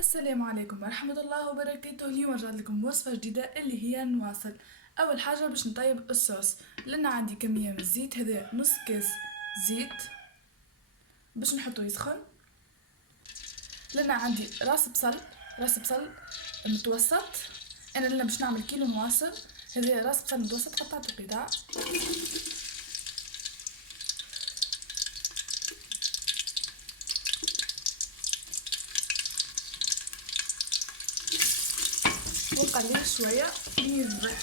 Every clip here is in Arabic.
السلام عليكم ورحمة الله وبركاته. اليوم رجعت لكم وصفة جديدة اللي هي نواصل. أول حاجة باش نطيب الصوص، لأن عندي كمية من الزيت، هذا نص كاس زيت باش نحطو يسخن. لأن عندي راس بصل متوسط، أنا لأن باش نعمل كيلو نواصل، هذا راس بصل متوسط قطعته قطع. ونقليه شوية ينزل.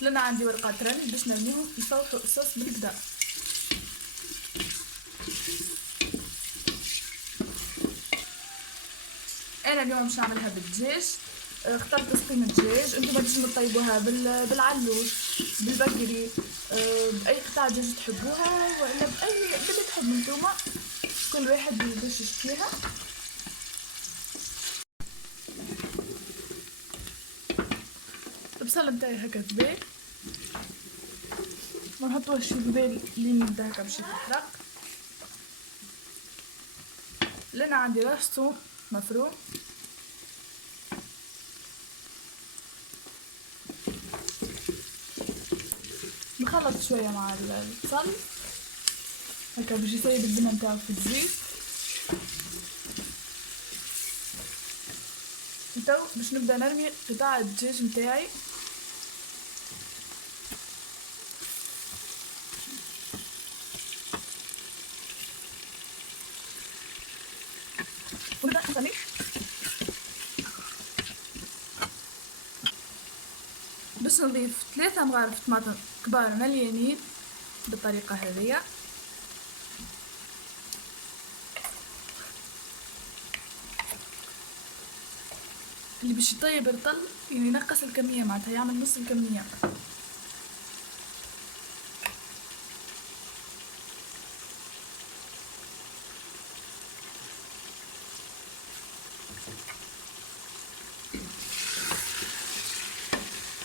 لأن عندي ورقات راني باش نرميهم يفوحوا الصوص بالكدا. انا اليوم باش نعملها بالدجاج، اخترت تسقيم الدجاج. انتم تنجموا تطيبوها بالعلوش، بالبقري، باي قطع دجاج تحبوها، ولا باي باللي تحبوا نتوما، كل واحد باش يشتيها. البصل نتاعي هكا ذبال، ما نحطوهش في الذبال اللي نبدا هكا باش يتحرق. لان عندي راس ثوم مفروم، نخلط شويه مع البصل هكا باش يسيب البنه نتاعو في الزيت. تو باش نبدا نرمي قطع الدجاج نتاعي. ونبدا نخلي باش نضيف 3 مغارف طماطم كبار مليانين بالطريقه هذه. اللي باش يطيب الرطل يعني ينقص الكميه، معناتها يعمل نص الكميه.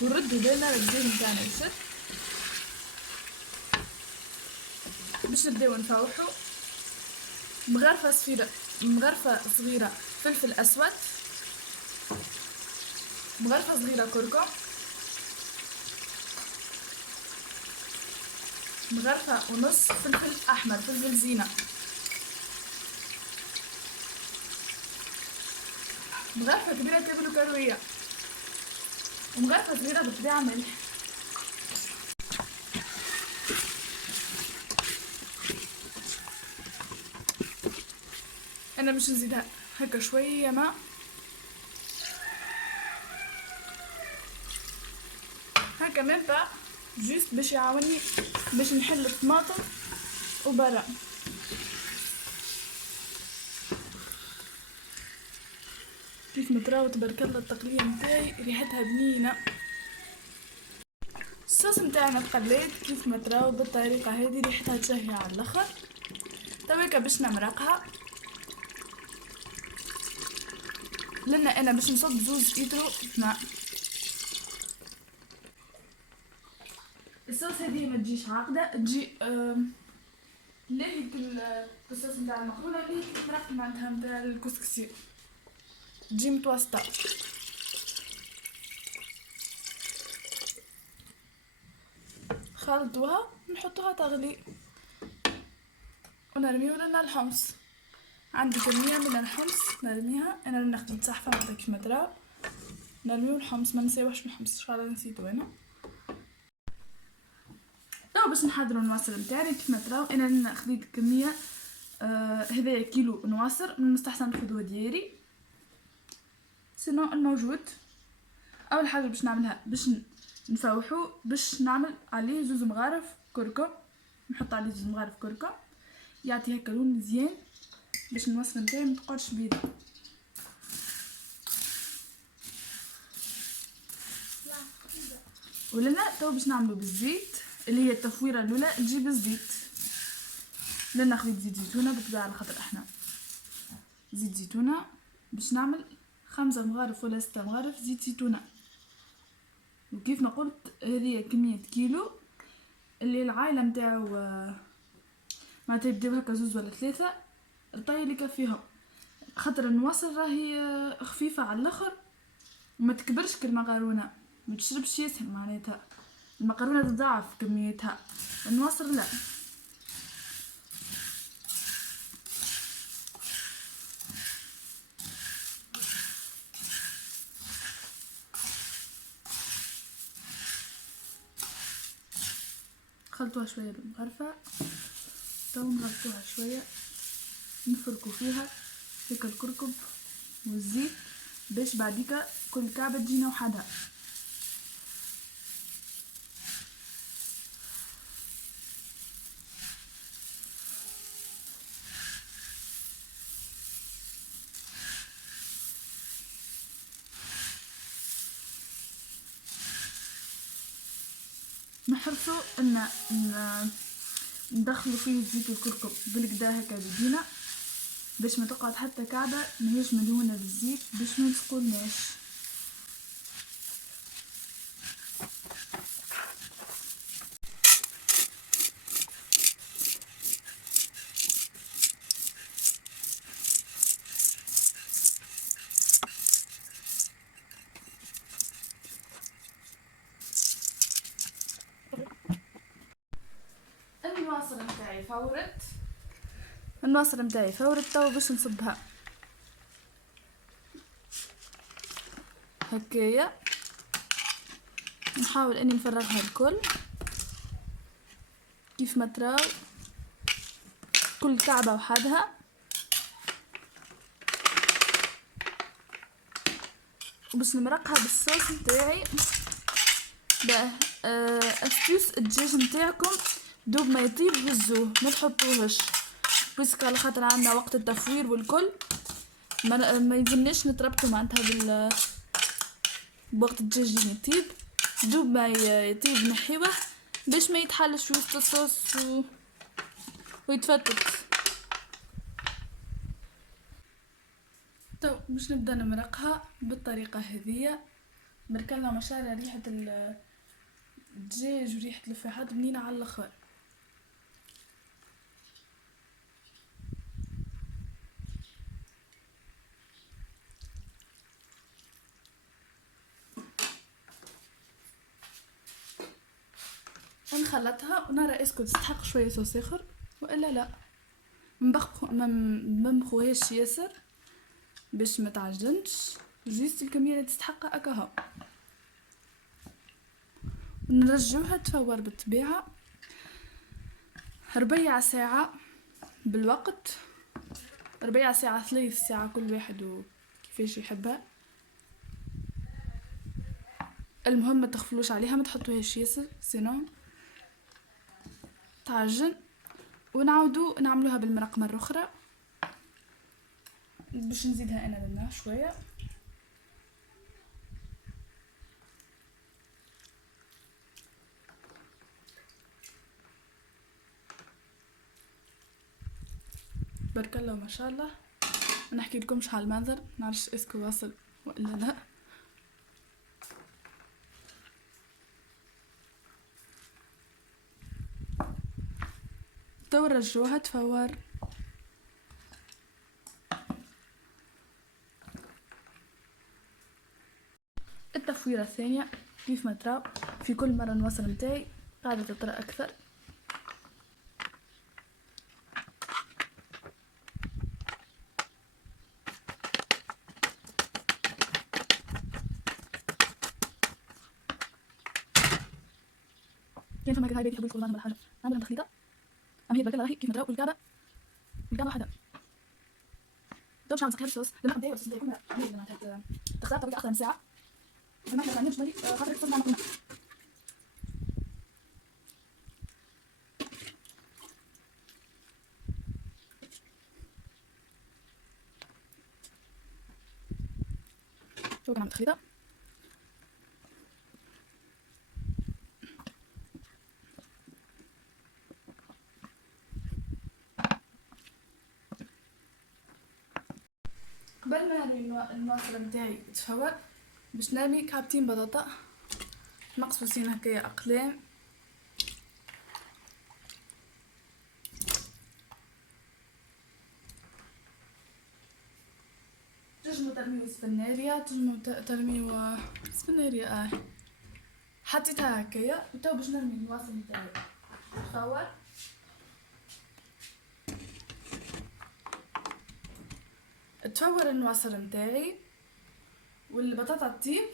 ونردو بالنا الدجاج نتاعنا يشد باش نبداو نفوحو. مغرفه صغيره فلفل اسود، مغرفه صغيره كركم، مغرفه ونص فلفل احمر، فلفل زينه، مغرفه كبيره تابل وكرويه، ومغرفه صغيره بالطبيعه ملح. انا باش نزيدها هكا شويه ماء، هكا ميم با جوست باش يعاوني باش نحل الطماطم وبرا. كيف ما تراو تبارك الله التقليه نتاعي ريحتها بنينه. الصوص نتاعنا تقليت كيف ما تراو بالطريقه هذه، ريحتها تشهي على الاخر. تويكا باش نمرقها، لان انا باش نصب 2 لتر ماء. الصوص هذه ما تجيش عاقده، تجي لاهية الصوص نتاع المكرونه، لاهية المرق معناتها نتاع الكسكسي، تجي متوسطه. خلطوها نحطوها تغلي ونرميو لنا الحمص. عندي كميه من الحمص نرميها، انا نخدم صحفه معناتها كيف ما تراو نرميو الحمص، ما نسيوهش من الحمص، شحال نسيتو انا. تو باش نحضروا النواصر نتاعي كيف ما تراو. انا خديت كميه هذايا كيلو نواصر، من المستحسن الخضوه ديالي سينو الموجود. اول حاجه باش نعملها باش نفوحو، باش نعمل عليه 2 مغارف كركم، نحط عليه 2 مغارف كركم يعطي هكا لون مزيان باش الوصفه نتاعي ما تقعدش بيضه. ولنا تو باش نعملو بالزيت، اللي هي التفويره الاولى تجيب الزيت. لنا خديت زيت زيتونه بالطبيعه على خاطر احنا زيت زيتونه باش نعمل 5 مغارف ولا 6 مغارف زيت زيتونه. وكيف ما قلت هذه كمية كيلو اللي العائلة متاعو معناتها يبداو هكا 2 ولا 3 الطي اللي يكفيهم، خاطر النواصر راهي خفيفة على الاخر وما تكبرش كالمقارونة، ما تشربش ياسر، معناتها المقارونة تضاعف كميتها، النواصر لا. خلطوها شوية بالمغرفة، تو نغطوها شوية نفركو فيها هيك الكركم والزيت باش بعديكا كل كعبة تجينا وحدها. نحرصوا ان ندخلوا فيه الزيت والكركم بالكدا هكا بدينا باش ما تقعد حتى كعبة ماهيش مدهونة بالزيت باش ما نسقولناش. النواصر متاعي فورت تو باش نصبها هكايا، نحاول اني نفرغها الكل كيف ما تراو كل كعبة وحدها. وباش نمرقها بالصوص متاعي باه استيوس الدجاج متاعكم دوب ما يطيب هزوه ما تحطوهش بويسك على خاطر عندنا وقت التفوير والكل ما يلزمناش نتربطوا معناتها بوقت الدجاج يطيب، دوب ما يطيب نحيوه باش ما يتحلش في وسط الصوص ويتفتت. تو باش نبدا نمرقها بالطريقه هذيا، بركلنا ما شاء الله ريحه الدجاج وريحه الفحات بنينه على الاخر. ونخلطها ونرى اسكو تستحق شويه صوص اخر والا لا. مبخوهاش ياسر باش ما تعجنش، جيست الكميه اللي تستحقها اكاها. نرجوها تفور بالطبيعه ربيع ساعه بالوقت، ربيع ساعه 3 ساعه كل واحد وكيفاش يحبها. المهم ما تغفلوش عليها ما تحطوهاش ياسر سينو تعجن. ونعاودو نعملوها بالمرق مره اخرى باش نزيدها انا للماء شويه. بارك الله ما شاء الله. نحكي لكمش على المنظر نعرفش اسكو واصل ولا لا. تو رجوها تفور. التفويره الثانيه كيف ما ترى في كل مره الوصل متاعي قاعده تطرى اكثر. كاين فما هاي بيت يحبوا يدخلوا معنا حاجه نعملها تخليطه اما هي بركه راهي كيف ما ترى والكعبه وحدها. تو باش نعمل سقيها بالصوص لما نبداو الصوص كلها معناتها تختار طريقه اكثر من ساعه ما تعملش مالي خاطر الصوص نعمل شو كنعمل تخليطه. قبل ما نرمي النواصر متاعي تفور باش نرمي كعبتين بطاطا مقصوصين هكايا اقلام. تنجمو ترميو سفناريا، تنجمو ترميو سفناريا. حطيتها هكايا وتو باش نرمي الواصل نتاعي. تصور تفور النواصر نتاعي والبطاطا تطيب،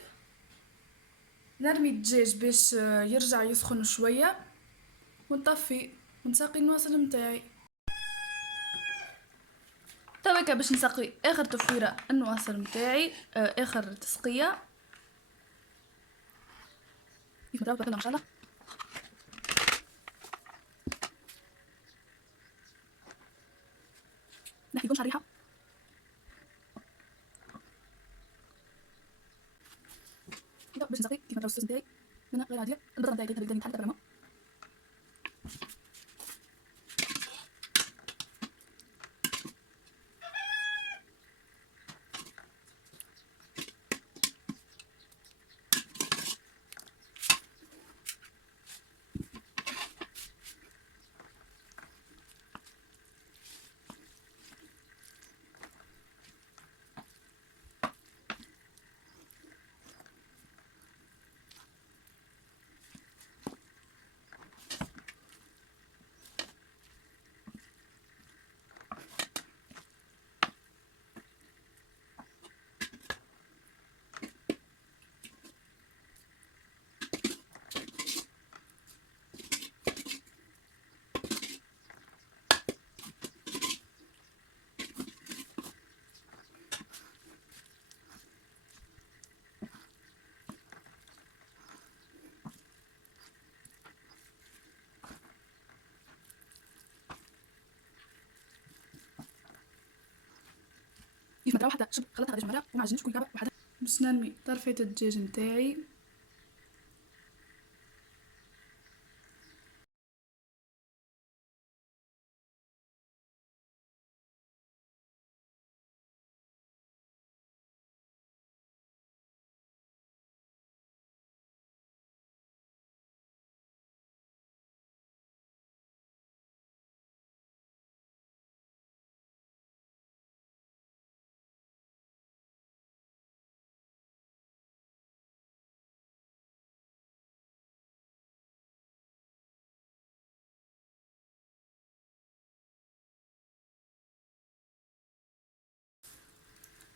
نرمي الدجاج باش يرجع يسخن شويه ونطفي ونسقي النواصر نتاعي. تويكا باش نسقي اخر تفويره النواصر نتاعي، اخر تسقيه. كيف ما ان شاء الله. نحكي لكم شريحه باش نسقي كيف ما الصوص نتاعي من غير عاديه. البطاطا نتاعي تبدا تحل تماما. كيف ما تراو حتى شب خلطها هذه مرة وما عجنش كل كعبة وحدها. باش نرمي طرفية الدجاج نتاعي.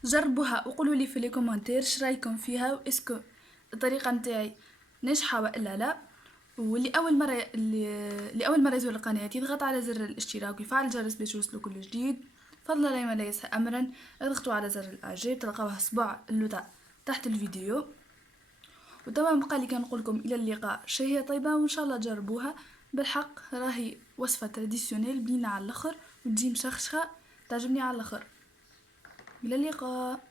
جربوها وقولوا لي في لي كومنتير ايش رايكم فيها، واسكو الطريقه نتاعي ناجحه والا لا. واللي اول مره يزور القناه يضغط على زر الاشتراك ويفعل الجرس باش يوصلوا كل جديد. فضلا لا ليس امرا، اضغطوا على زر الاعجاب تلقاوه صباع اللوطه تحت الفيديو. وتوا بقى لي كنقول لكم الى اللقاء، شهيه طيبه وان شاء الله جربوها. بالحق راهي وصفه تراديسيونيل بنينه على الاخر وتجي مشخشخه تعجبني على الاخر. إلى اللقاء.